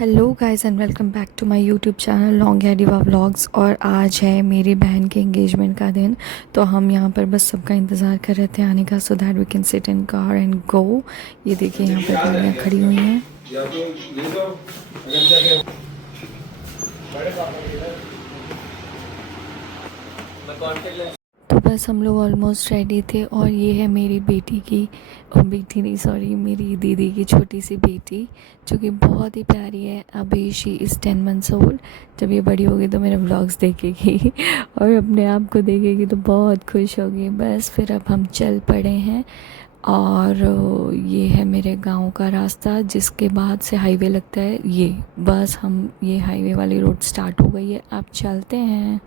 Hello guys and welcome back to my YouTube channel long hair diva vlogs. और आज है मेरी बहन के एंगेजमेंट का दिन, तो हम यहाँ पर बस सबका इंतज़ार कर रहे थे आने का, so that we can sit in car and go. ये देखिए यहाँ पर गाड़ियाँ खड़ी हुई हैं। तो बस हम लोग ऑलमोस्ट रेडी थे। और ये है मेरी बेटी की, बेटी नहीं सॉरी, मेरी दीदी की छोटी सी बेटी, जो कि बहुत ही प्यारी है। अभी शी इज़ 10 मंथ्स ओल्ड। जब ये बड़ी होगी तो मेरे व्लॉग्स देखेगी और अपने आप को देखेगी तो बहुत खुश होगी। बस फिर अब हम चल पड़े हैं और ये है मेरे गांव का रास्ता, जिसके बाद से हाईवे लगता है। ये बस हम ये हाईवे वाली रोड स्टार्ट हो गई है, अब चलते हैं।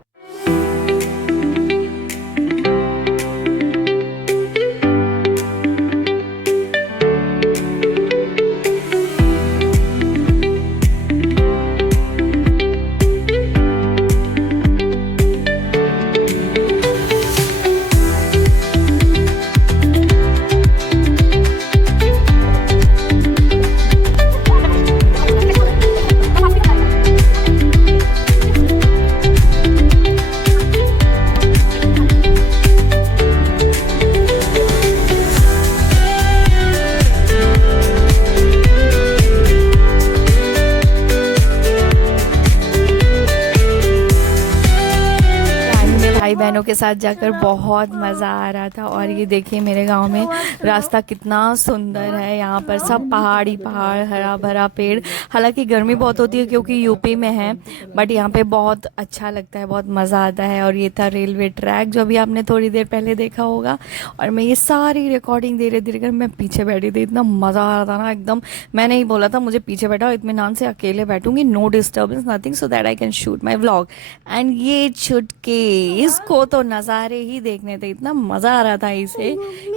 भाई बहनों के साथ जाकर बहुत मज़ा आ रहा था। और ये देखिए मेरे गांव में रास्ता कितना सुंदर है। यहाँ पर सब पहाड़ी पहाड़, हरा भरा पेड़। हालांकि गर्मी बहुत होती है क्योंकि यूपी में है, बट यहाँ पे बहुत अच्छा लगता है, बहुत मज़ा आता है। और ये था रेलवे ट्रैक, जो अभी आपने थोड़ी देर पहले देखा होगा। और मैं ये सारी रिकॉर्डिंग धीरे धीरे कर मैं पीछे बैठी थी, इतना मज़ा आ रहा था ना एकदम। मैंने ही बोला था मुझे पीछे बैठा, इत्मीनान से अकेले बैठूंगी, no disturbance nothing, so that I can shoot my vlog. And ये चुटकी को तो नज़ारे ही देखने थे, इतना मज़ा आ रहा था इसे।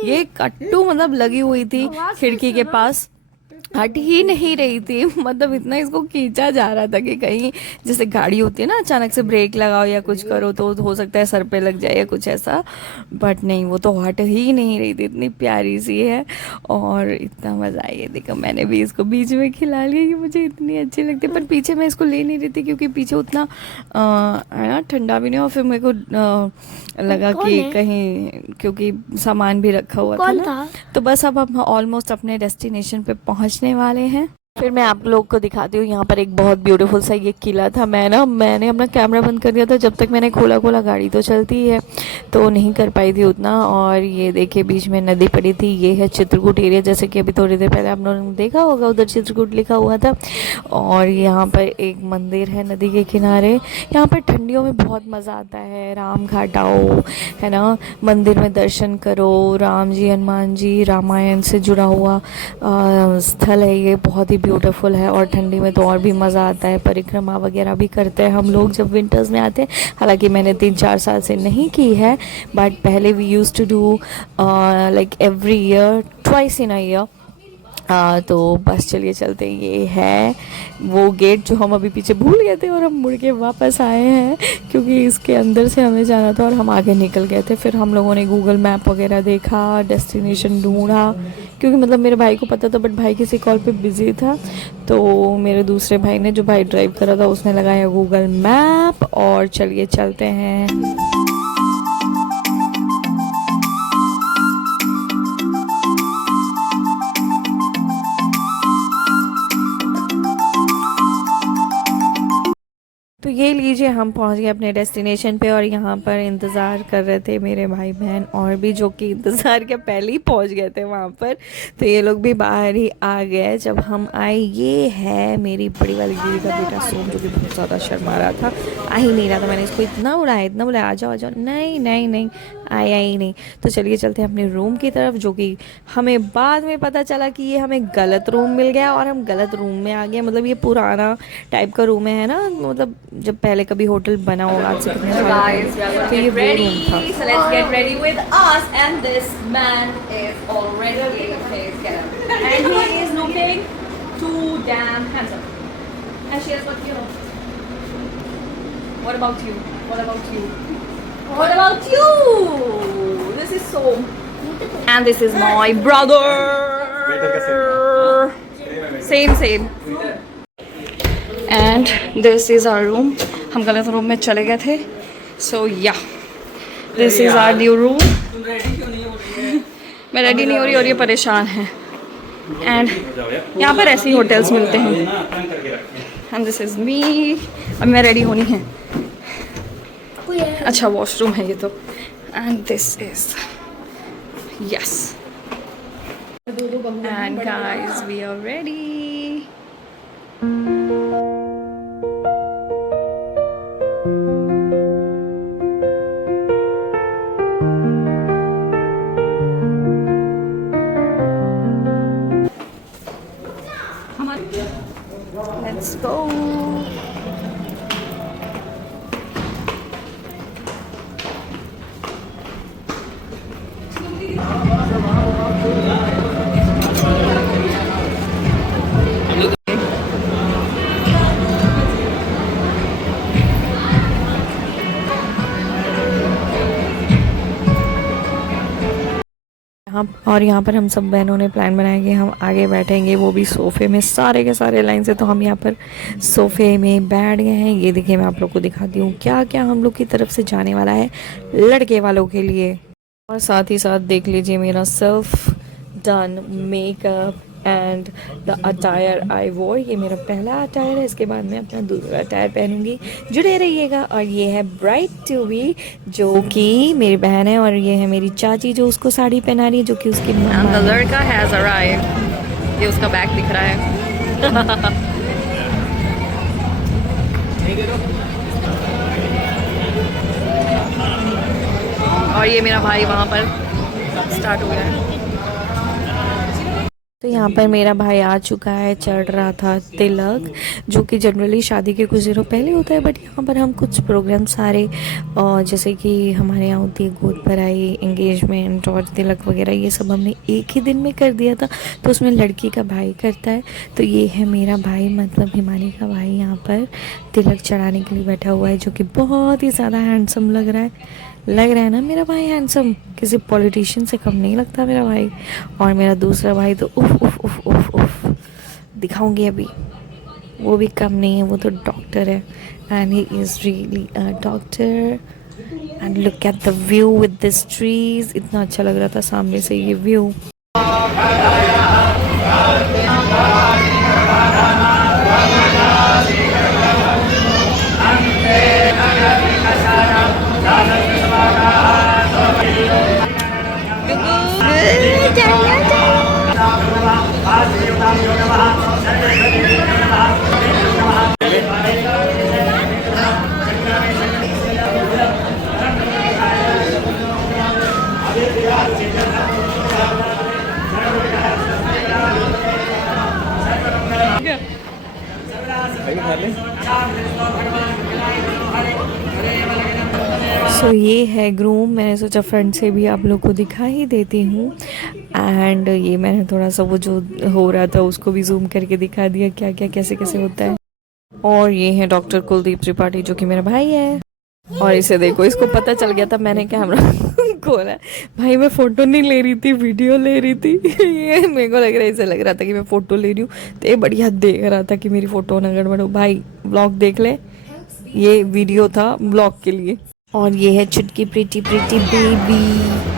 ये कट्टू मतलब लगी हुई थी खिड़की के पास, हट ही नहीं रही थी। मतलब इतना इसको खींचा जा रहा था कि कहीं जैसे गाड़ी होती है ना, अचानक से ब्रेक लगाओ या कुछ करो तो हो सकता है सर पे लग जाए या कुछ ऐसा, बट नहीं, वो तो हट ही नहीं रही थी। इतनी प्यारी सी है और इतना मज़ा आया। देखो मैंने भी इसको बीच में खिला लिया कि मुझे इतनी अच्छी लगती है, पर पीछे मैं इसको ले नहीं रही थी क्योंकि पीछे उतना है ना, ठंडा भी नहीं। और फिर मेरे को लगा कि कहीं, क्योंकि सामान भी रखा हुआ था ना। तो बस अब हम ऑलमोस्ट अपने डेस्टिनेशन पे पहुंचने वाले हैं। फिर मैं आप लोग को दिखाती हूँ। यहाँ पर एक बहुत ब्यूटीफुल सा ये किला था। मैंने अपना कैमरा बंद कर दिया था, जब तक मैंने खोला गाड़ी तो चलती है तो नहीं कर पाई थी उतना। और ये देखिए बीच में नदी पड़ी थी। ये है चित्रकूट एरिया, जैसे कि अभी थोड़ी देर पहले आप लोगों ने देखा होगा, उधर चित्रकूट लिखा हुआ था। और यहाँ पर एक मंदिर है नदी के किनारे। यहाँ पर ठंडियों में बहुत मज़ा आता है। राम घाट आओ, है ना, मंदिर में दर्शन करो। राम जी, हनुमान जी, रामायण से जुड़ा हुआ स्थल है ये, बहुत ही ब्यूटीफुल है। और ठंडी में तो और भी मज़ा आता है। परिक्रमा वगैरह भी करते हैं हम लोग जब विंटर्स में आते हैं। हालांकि मैंने 3-4 साल से नहीं की है, बट पहले we use to do like every year, twice in a year. तो बस चलिए चलते हैं। ये है वो गेट जो हम अभी पीछे भूल गए थे और हम मुड़ के वापस आए हैं, क्योंकि इसके अंदर से हमें जाना था और हम आगे निकल गए थे। फिर हम लोगों ने गूगल मैप वगैरह देखा, डेस्टिनेशन ढूंढा, क्योंकि मतलब मेरे भाई को पता था बट भाई किसी कॉल पे बिजी था। तो मेरे दूसरे भाई ने, जो भाई ड्राइव कर रहा था, उसने लगाया गूगल मैप। और चलिए चलते हैं। तो ये लीजिए हम पहुंच गए अपने डेस्टिनेशन पे। और यहाँ पर इंतज़ार कर रहे थे मेरे भाई बहन और भी, जो कि इंतज़ार के पहले ही पहुंच गए थे वहाँ पर। तो ये लोग भी बाहर ही आ गए जब हम आए। ये है मेरी बड़ी वाली दीदी का बेटा सोम, जो कि बहुत ज़्यादा शर्मा रहा था, आ ही नहीं रहा था। मैंने इसको इतना बुलाया, आ जाओ, नहीं आया ही नहीं। तो चलिए चलते हैं अपने रूम की तरफ, जो कि हमें बाद में पता चला कि ये हमें गलत रूम मिल गया और हम गलत रूम में आ गए। मतलब ये पुराना टाइप का रूम है ना, मतलब जब पहले कभी होटल बना होगा आज से कितने साल पहले, तो ये वो रूम था। So let's get ready with us, and this man is already taken, and he is looking too damn handsome. And she has got, you know. What about you? What about you? This is so. And this is my brother. Same. And this is our room. हम गलत room में चले गए थे. So yeah this is our new room. मैं ready नहीं हो रही और ये परेशान है. एंड यहाँ पर ऐसे ही होटल्स मिलते हैं. And this is me. अब मैं रेडी होनी है. अच्छा वॉशरूम है ये तो. And this is yes. And guys we are ready. Let's go. यहाँ पर हम सब बहनों ने प्लान बनाया कि हम आगे बैठेंगे, वो भी सोफ़े में सारे के सारे लाइन से. तो हम यहाँ पर सोफ़े में बैठ गए हैं. ये देखिए मैं आप लोग को दिखाती हूँ क्या क्या हम लोग की तरफ से जाने वाला है लड़के वालों के लिए. और साथ ही साथ देख लीजिए मेरा self done makeup and the attire I war. ये मेरा पहला अटायर है. इसके बाद मैं अपना दूसरा अटायर पहनूंगी. जुड़े रहिएगा. और ये है ब्राइड टू बी जो कि मेरी बहन है. और ये है मेरी चाची जो उसको साड़ी पहना रही है जो कि उसकी And the लड़का has arrived. ये उसका बैग दिख रहा है. और ये मेरा भाई वहाँ पर स्टार्ट हो गया है. तो यहाँ पर मेरा भाई आ चुका है. चढ़ रहा था तिलक जो कि जनरली शादी के कुछ दिनों पहले होता है. बट यहाँ पर हम कुछ प्रोग्राम सारे जैसे कि हमारे यहाँ होती है गोद भराई, एंगेजमेंट और तिलक वगैरह, ये सब हमने एक ही दिन में कर दिया था. तो उसमें लड़की का भाई करता है. तो ये है मेरा भाई मतलब हिमानी का भाई यहाँ पर तिलक चढ़ाने के लिए बैठा हुआ है जो कि बहुत ही ज़्यादा हैंडसम लग रहा है. लग रहा है ना मेरा भाई हैंडसम. किसी पॉलिटिशियन से कम नहीं लगता मेरा भाई. और मेरा दूसरा भाई तो उफ उफ उफ उफ उफ दिखाऊंगी अभी. वो भी कम नहीं है. वो तो डॉक्टर है. And he is really a doctor. And look at the view with this trees. इतना अच्छा लग रहा था सामने से ये व्यू. सो ये है ग्रूम. मैंने सोचा फ्रंट से भी आप लोग को दिखा ही देती हूँ. एंड ये मैंने थोड़ा सा वो जो हो रहा था उसको भी जूम करके दिखा दिया क्या क्या कैसे कैसे होता है. और ये है डॉक्टर कुलदीप त्रिपाठी जो कि मेरा भाई है. और इसे देखो, इसको पता चल गया था मैंने कैमरा खोला है. भाई मैं फ़ोटो नहीं ले रही थी, वीडियो ले रही थी. ये मेरे को लग रहा है, इसे लग रहा था कि मैं फ़ोटो ले रही हूँ. तो ये बढ़िया देख रहा था कि मेरी फ़ोटो ना गड़बड़ हो. भाई ब्लॉग देख ले, ये वीडियो था ब्लॉग के लिए. और ये है चुटकी प्रीटी प्रीटी बेबी.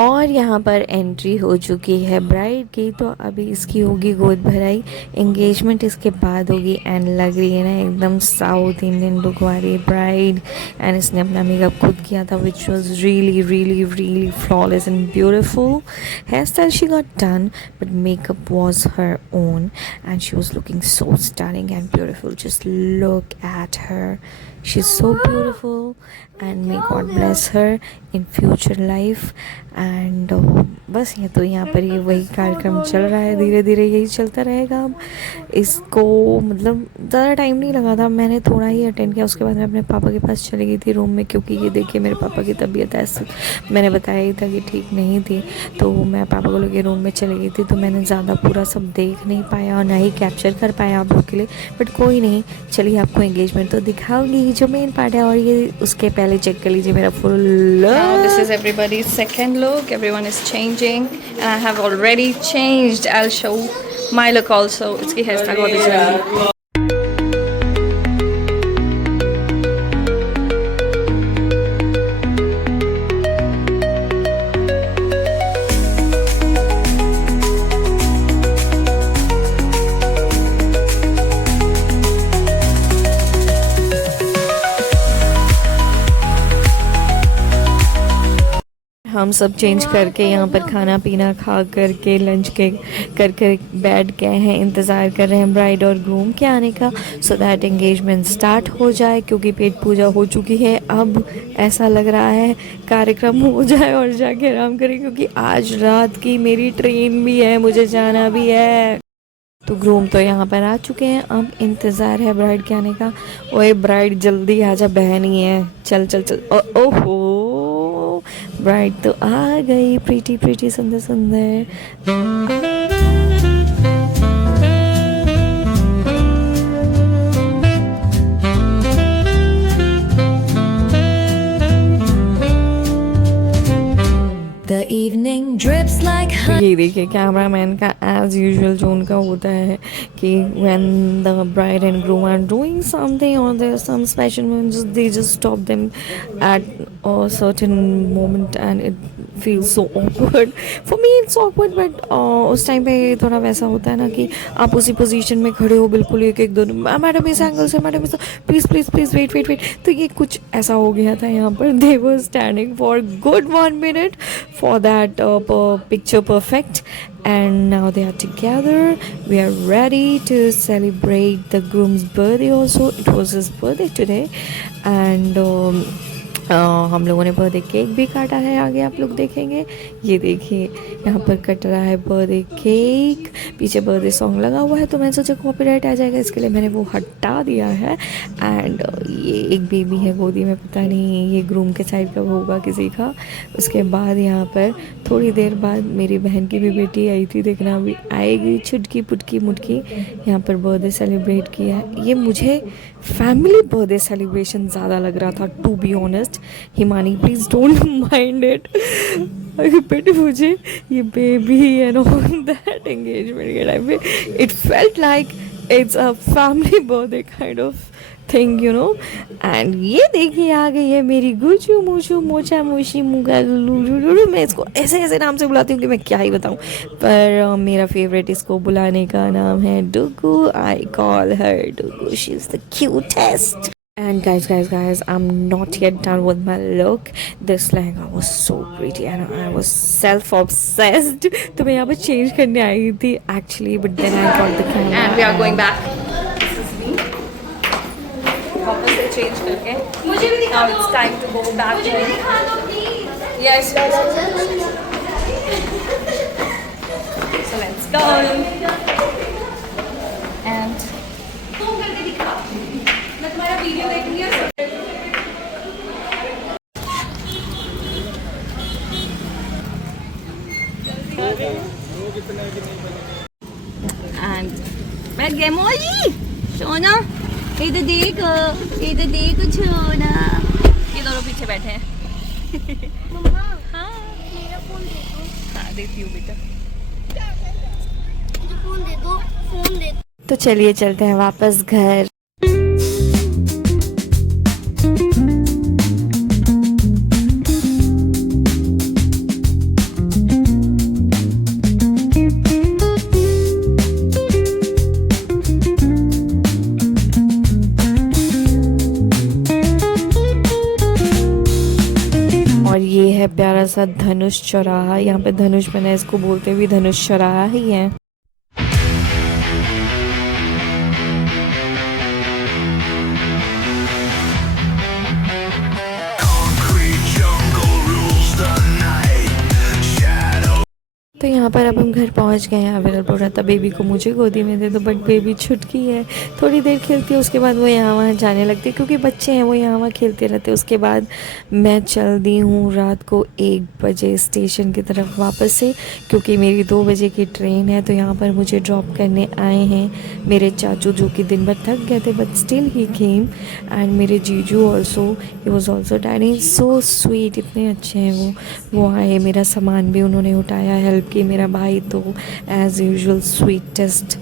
और यहाँ पर एंट्री हो चुकी है ब्राइड की. तो अभी इसकी होगी गोद भराई. एंगेजमेंट इसके बाद होगी. एंड लग रही है ना एकदम साउथ इंडियन लुक वाली ब्राइड. एंड इसने अपना मेकअप खुद किया था which was really really really flawless and beautiful. Hair style she got done but makeup was her own. And she was looking so stunning and beautiful. Just look at her. She's so beautiful and may God bless her in future life. And बस ये तो यहाँ पर ये वही कार्यक्रम चल रहा है, धीरे धीरे यही चलता रहेगा। अब इसको मतलब ज़्यादा टाइम नहीं लगा था, मैंने थोड़ा ही अटेंड किया, उसके बाद मैं अपने पापा के पास चली गई थी रूम में, क्योंकि ये देखिए मेरे पापा की तबीयत ऐसे मैंने बताया ही था कि ठीक नहीं थी, तो मैं पापा को लेके रूम में चली गई थी, तो मैंने ज़्यादा पूरा सब देख नहीं पाया और ना ही कैप्चर कर पाया आप लोग के लिए, बट कोई नहीं, चलिए आपको एंगेजमेंट तो दिखाऊंगी जो मेन पार्ट है। और ये उसके पहले चेक कर लीजिए मेरा full Now this is everybody's second look. Everyone is changing, and I have already changed. I'll show my look also. इसकी hairstyle बहुत अच्छी लगी। हम सब चेंज करके यहाँ पर खाना पीना खा करके लंच के कर कर बैठ गए हैं, इंतज़ार कर रहे हैं ब्राइड और ग्रूम के आने का, सो दैट एंगेजमेंट स्टार्ट हो जाए, क्योंकि पेट पूजा हो चुकी है। अब ऐसा लग रहा है कार्यक्रम हो जाए और जाके आराम करें, क्योंकि आज रात की मेरी ट्रेन भी है, मुझे जाना भी है। तो ग्रूम तो यहाँ पर आ चुके हैं, अब इंतज़ार है ब्राइड के आने का। ओए ब्राइड जल्दी आजा, बहन ही है, चल चल चल। ओहो ब्राइड तो आ गई, प्रीटी प्रीटी सुंदर सुंदर। The evening drips like honey. ये देखिए कैमरामैन का एज यूजुअल जो उनका होता है कि when the bride and groom are doing something or there's some special moments, they just stop them at a certain moment and it feels so awkward. For me it's awkward, but उस time पे थोड़ा वैसा होता है ना कि आप उसी पोजीशन में खड़े हो बिल्कुल एक एक दो, मैडम इस एंगल से, मैडम इस, please please please wait wait wait. तो ये कुछ ऐसा हो गया था यहाँ पर। They were standing for good 1 minute for that picture perfect, and now they are together. We are ready to celebrate the groom's birthday also. It was his birthday today, and हम लोगों ने बर्थडे केक भी काटा है, आगे आप लोग देखेंगे। ये देखिए यहाँ पर कट रहा है बर्थडे केक, पीछे बर्थडे सॉन्ग लगा हुआ है, तो मैंने सोचा कॉपीराइट आ जाएगा, इसके लिए मैंने वो हटा दिया है। एंड ये एक बेबी है गोदी में, पता नहीं ये ग्रूम के साइड का होगा किसी का। उसके बाद यहाँ पर थोड़ी देर बाद मेरी बहन की भी बेटी आई थी, देखना अभी आएगी, छुटकी पुटकी मुटकी। यहाँ पर बर्थडे सेलिब्रेट किया है। ये मुझे फैमिली बर्थडे सेलिब्रेशन ज़्यादा लग रहा था, to be honest. Himani please don't mind it, but मुझे ये baby and on that engagement के टाइम पे it felt like it's a family birthday kind of thing, you know. And ये देखिए आ गई है मेरी गुचू मूचू मोचा मोशी मुगा लुलू। मैं इसको ऐसे ऐसे नाम से बुलाती हूँ कि मैं क्या ही बताऊँ, पर मेरा फेवरेट इसको बुलाने का नाम है Dugu. I call her Dugu, she is the cutest. And guys, I'm not yet done with my look. This lehenga was so pretty and I was self-obsessed. तो मैं यहाँ पर change करने आई थी actually, but then I got the camera. And we are going back. This is me. वापस से change करके. मुझे भी दिखा दो. Now it's time to go back. मुझे भी दिखा दो please. Yes. So let's go. And तुम करके दिखा. मैं तुम्हारा वीडियो देखूंगी और and बैठ गए मोली सोना, इधर देखो सोना। ये दोनों पीछे बैठे हैं। मम्मा हाँ मेरा फोन दे दो। हाँ देती हूँ बेटा। मुझे फोन दे दो, फोन दे दो। तो चलिए चलते हैं वापस घर। और ये है प्यारा सा धनुष चौराहा, यहाँ पे धनुष बना है, इसको बोलते भी धनुष चौराहा ही है। तो यहाँ पर अब हम घर पहुँच गए हैं। अविरल बोल रहा था बेबी को मुझे गोदी में दे दो, बट बेबी छुटकी है, थोड़ी देर खेलती है, उसके बाद वो यहाँ वहाँ जाने लगती है, क्योंकि बच्चे हैं वो यहाँ वहाँ खेलते रहते हैं। उसके बाद मैं चल दी हूँ रात को 1 बजे स्टेशन की तरफ वापस से, क्योंकि मेरी 2 बजे की ट्रेन है। तो यहाँ पर मुझे ड्रॉप करने आए हैं मेरे चाचू, जो कि दिन भर थक गए थे, but still he came. And मेरे जीजू also, he was also daddy so sweet, इतने अच्छे हैं वो आए, मेरा सामान भी उन्होंने उठाया, हेल्प की। मेरा भाई तो एज़ यूजुअल स्वीटेस्ट,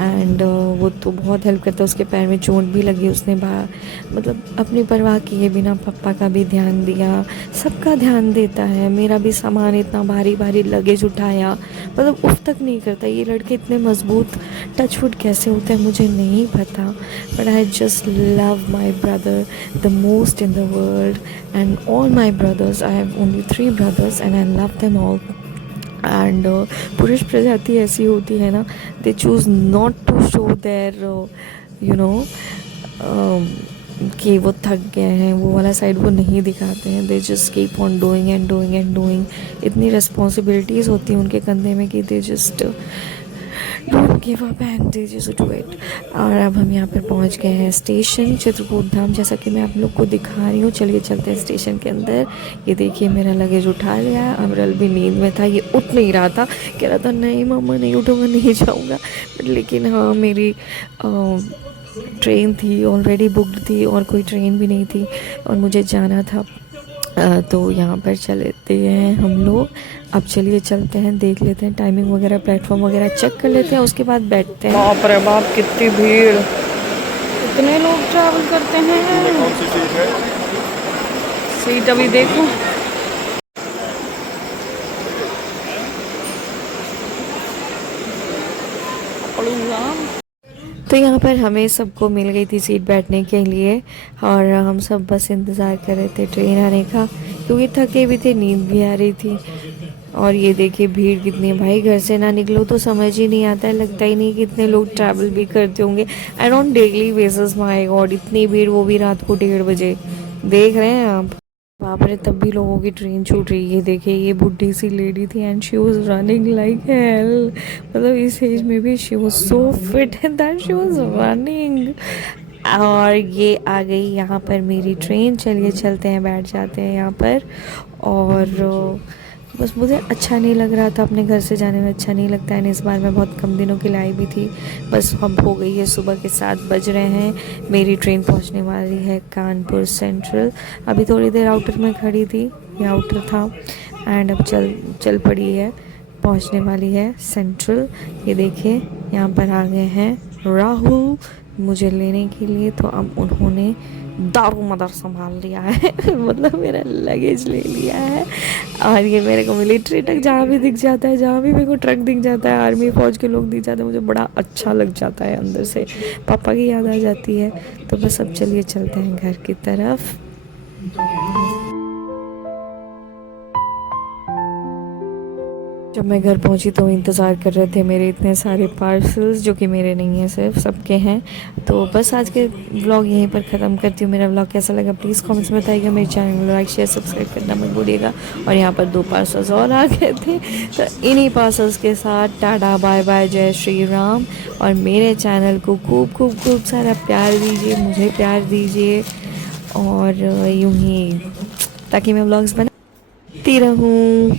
एंड वो तो बहुत हेल्प करता है। उसके पैर में चोट भी लगी, उसने मतलब अपनी परवाह किए बिना पापा का भी ध्यान दिया, सबका ध्यान देता है। मेरा भी सामान इतना भारी भारी लगेज उठाया, मतलब उफ तक नहीं करता। ये लड़के इतने मजबूत टचवुड कैसे होते हैं मुझे नहीं पता, but I just love my brother the most in the world, and all my brothers, I have only 3 brothers and I love them all. And पुरुष प्रजाति ऐसी होती है ना, they choose not to show their you know कि वो थक गए हैं, वो वाला साइड वो नहीं दिखाते हैं। They just keep on doing and doing and doing. इतनी रिस्पॉन्सिबिलिटीज़ होती हैं उनके कंधे में कि they just don't give up and they just do it. और अब हम यहाँ पर पहुँच गए हैं स्टेशन चित्रकूट धाम, जैसा कि मैं आप लोग को दिखा रही हूँ। चलिए चलते हैं स्टेशन के अंदर। ये देखिए मेरा लगेज उठा लिया है। अमरल भी नींद में था, ये उठ नहीं रहा था, कह रहा था नहीं मम्मा नहीं उठूँगा, नहीं जाऊँगा। बट लेकिन हाँ, मेरी ट्रेन थी ऑलरेडी बुकड थी और कोई ट्रेन भी नहीं थी और मुझे जाना था। तो यहाँ पर चलते हैं हम लोग। अब चलिए चलते हैं, देख लेते हैं टाइमिंग वगैरह, प्लेटफॉर्म वगैरह चेक कर लेते हैं, उसके बाद बैठते हैं। बाप रे बाप कितनी भीड़, इतने लोग ट्रैवल करते हैं। कौन सी सीट है? सीट अभी देखो। तो यहाँ पर हमें सबको मिल गई थी सीट बैठने के लिए, और हम सब बस इंतज़ार कर रहे थे ट्रेन आने का, क्योंकि थके भी थे, नींद भी आ रही थी। और ये देखिए भीड़ कितनी है भाई, घर से ना निकलो तो समझ ही नहीं आता है, लगता ही नहीं कि इतने लोग ट्रैवल भी करते होंगे। And on daily basis, my God इतनी भीड़, वो भी रात को 1:30 बजे। देख रहे हैं आप, बाप रे, तब भी लोगों की ट्रेन छूट रही है। देखिए ये बुढ़ी सी लेडी थी and she was running like hell, मतलब इस एज में भी she was so fit that she was running. और ये आ गई यहाँ पर मेरी ट्रेन। चलिए चलते हैं, बैठ जाते हैं यहाँ पर। और बस मुझे अच्छा नहीं लग रहा था, अपने घर से जाने में अच्छा नहीं लगता है। इस बार मैं बहुत कम दिनों के लिए आई भी थी। बस अब हो गई है सुबह के 7 बज रहे हैं, मेरी ट्रेन पहुंचने वाली है कानपुर सेंट्रल। अभी थोड़ी देर आउटर में खड़ी थी, ये आउटर था, एंड अब चल पड़ी है, पहुंचने वाली है सेंट्रल। ये देखिए यहाँ पर आ गए हैं राहुल मुझे लेने के लिए। तो अब उन्होंने दारू मदार संभाल लिया है मतलब मेरा लगेज ले लिया है। और ये मेरे को मिलिट्री ट्रक जहाँ भी दिख जाता है, जहाँ भी मेरे को ट्रक दिख जाता है, आर्मी फौज के लोग दिख जाते हैं, मुझे बड़ा अच्छा लग जाता है, अंदर से पापा की याद आ जाती है। तो बस अब चलिए चलते हैं घर की तरफ। जब मैं घर पहुंची तो इंतज़ार कर रहे थे मेरे इतने सारे पार्सल्स, जो कि मेरे नहीं हैं, सिर्फ सबके हैं। तो बस आज के व्लॉग यहीं पर ख़त्म करती हूँ। मेरा व्लॉग कैसा लगा प्लीज़ कमेंट्स में बताइएगा। मेरे चैनल को लाइक शेयर सब्सक्राइब करना मत भूलिएगा। और यहाँ पर 2 पार्सल्स और आ गए थे, तो इन्हीं पार्सल्स के साथ टाटा बाय बाय, जय श्री राम। और मेरे चैनल को खूब खूब खूब सारा प्यार दीजिए, मुझे प्यार दीजिए, और यूँ ही ताकि मैं व्लॉग्स बनाती रहूँ।